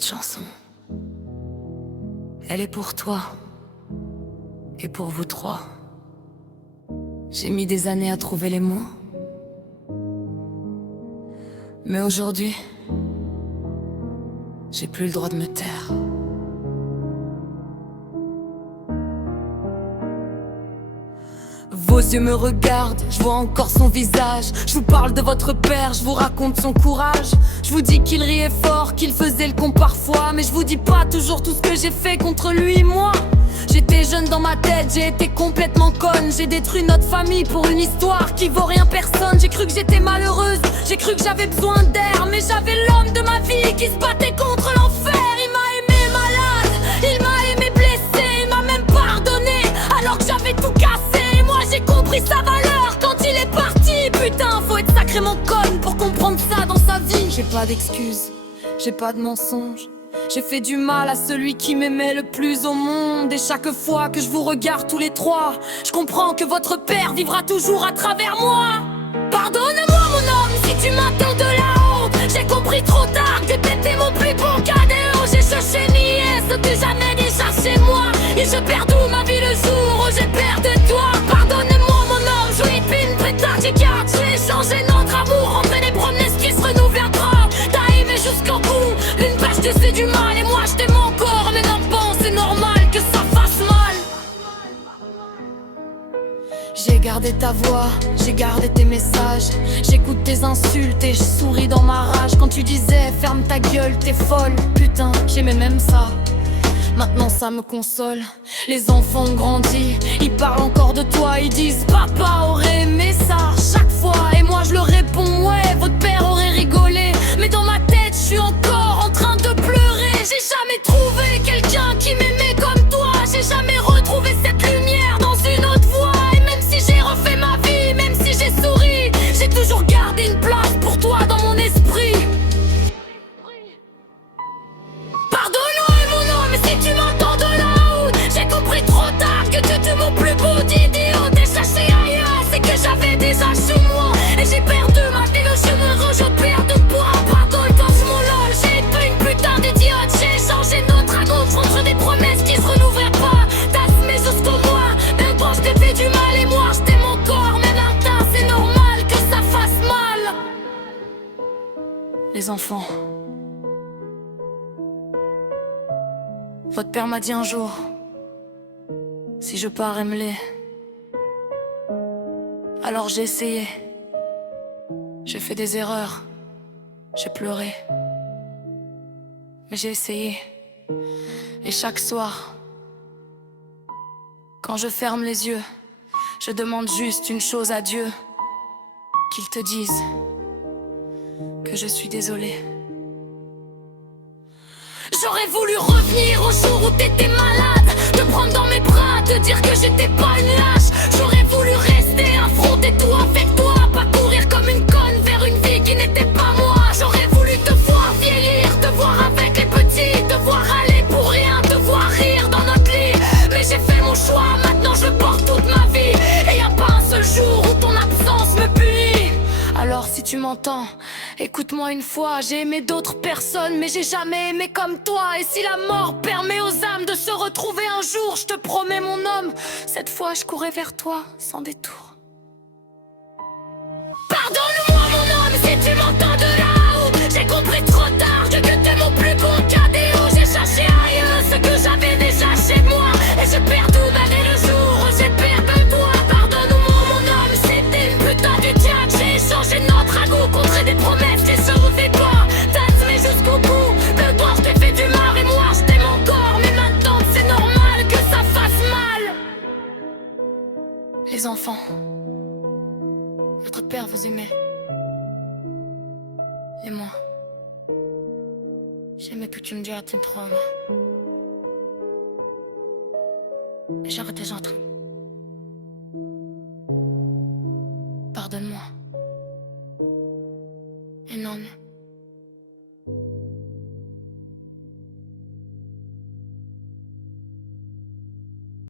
Cette chanson, elle est pour toi et pour vous trois. J'ai mis des années à trouver les mots, mais aujourd'hui, j'ai plus le droit de me taire. Vos yeux me regardent, je vois encore son visage. Je vous parle de votre père, je vous raconte son courage. Je vous dis qu'il riait fort, qu'il faisait le con parfois, mais je vous dis pas toujours tout ce que j'ai fait contre lui, moi. J'étais jeune dans ma tête, j'ai été complètement conne. J'ai détruit notre famille pour une histoire qui vaut rien personne. J'ai cru que j'étais malheureuse, j'ai cru que j'avais besoin d'air, mais j'avais l'homme de ma vie qui se battait contre l'enfer. Il m'a aimé malade, il m'a aimé blessé, il m'a même pardonné alors que j'avais tout cassé. Et moi j'ai compris sa valeur quand il est parti. Putain, faut être sacrément conne pour comprendre ça dans sa vie. J'ai pas d'excuses, j'ai pas de mensonges. J'ai fait du mal à celui qui m'aimait le plus au monde. Et chaque fois que je vous regarde tous les trois, je comprends que votre père vivra toujours à travers moi. Pardonne-moi mon homme si tu m'entends de là-haut. J'ai compris trop tard que t'étais mon plus bon cadeau. J'ai cherché niais ce que j'avais déjà chez moi, et je perds tout ma vie le jour où j'ai peur de toi. Pardonne-moi mon homme, je suis une putain du carte. Je vais changer notre amour, on fait des promesses qui se renouvelleront. T'as aimé jusqu'au bout, une page tu sais du mal, et moi je t'aime encore. Mais non bon, c'est normal que ça fasse mal. J'ai gardé ta voix, j'ai gardé tes messages. J'écoute tes insultes et je souris dans ma rage. Quand tu disais ferme ta gueule, t'es folle. Putain, j'aimais même ça. Maintenant ça me console. Les enfants ont grandi, ils parlent encore de toi. Ils disent papa aurait aimé ça chaque fois. Et moi je leur réponds ouais, votre père aurait rigolé. Mais dans ma tête je suis encore en train de pleurer. J'ai jamais trouvé quelqu'un qui m'aimait comme toi. J'ai jamais retrouvé cette lumière dans une autre voie. Et même si j'ai refait ma vie, même si j'ai souri, j'ai toujours gardé une place pour toi dans mon esprit. Pardonne-moi mon homme si tu m'entends de là-haut. J'ai compris trop tard que tu étais mon plus beau d'idiot. T'es cherché ailleurs, c'est que j'avais déjà chez moi, et j'ai perdu ma vie le chemin, je perds de poids. Pardonne-toi mon lol, j'ai été une putain d'idiote. J'ai changé notre amour contre des promesses qui se renouvellent pas. T'as semé jusqu'au moi, même quand je t'ai fait du mal, et moi je t'aime encore. Mais maintenant c'est normal que ça fasse mal. Les enfants, votre père m'a dit un jour, si je pars Emmeler. Alors j'ai essayé, j'ai fait des erreurs, j'ai pleuré, mais j'ai essayé. Et chaque soir, quand je ferme les yeux, je demande juste une chose à Dieu, qu'il te dise que je suis désolée. J'aurais voulu revenir au jour où t'étais malade, te prendre dans mes bras, te dire que j'étais pas une lâche. J'aurais voulu rester, affronter tout avec toi, pas courir comme une conne vers une vie qui n'était pas moi. J'aurais voulu te voir vieillir, te voir avec les petits, te voir aller pour rien, te voir rire dans notre lit. Mais j'ai fait mon choix, maintenant je le porte toute ma vie, et y a pas un seul jour où ton absence me punit. Alors si tu m'entends, écoute-moi une fois. J'ai aimé d'autres personnes, mais j'ai jamais aimé comme toi. Et si la mort permet aux âmes de se retrouver un jour, je te promets mon homme, cette fois je courrai vers toi sans détour. Pardonne-moi mon homme si tu m'entends de là-haut. J'ai compris trop tard que t'es mon plus bon cadeau. J'ai cherché ailleurs ce que j'avais déjà chez moi, et j'ai perdu ma vie le jour où j'ai perdu toi. Pardonne-moi mon homme, c'était une putain d'idiote. J'ai changé notre amour contre des promesses qui se refait pas. T'as semé jusqu'au bout, mais toi je t'ai fait du mal, et moi je t'aime encore. Mais maintenant c'est normal que ça fasse mal. Les enfants, votre père vous aimait, et moi j'aimais que tu me dises à tes prendre. Et j'arrêtais j'entre. Pardonne-moi. Énorme.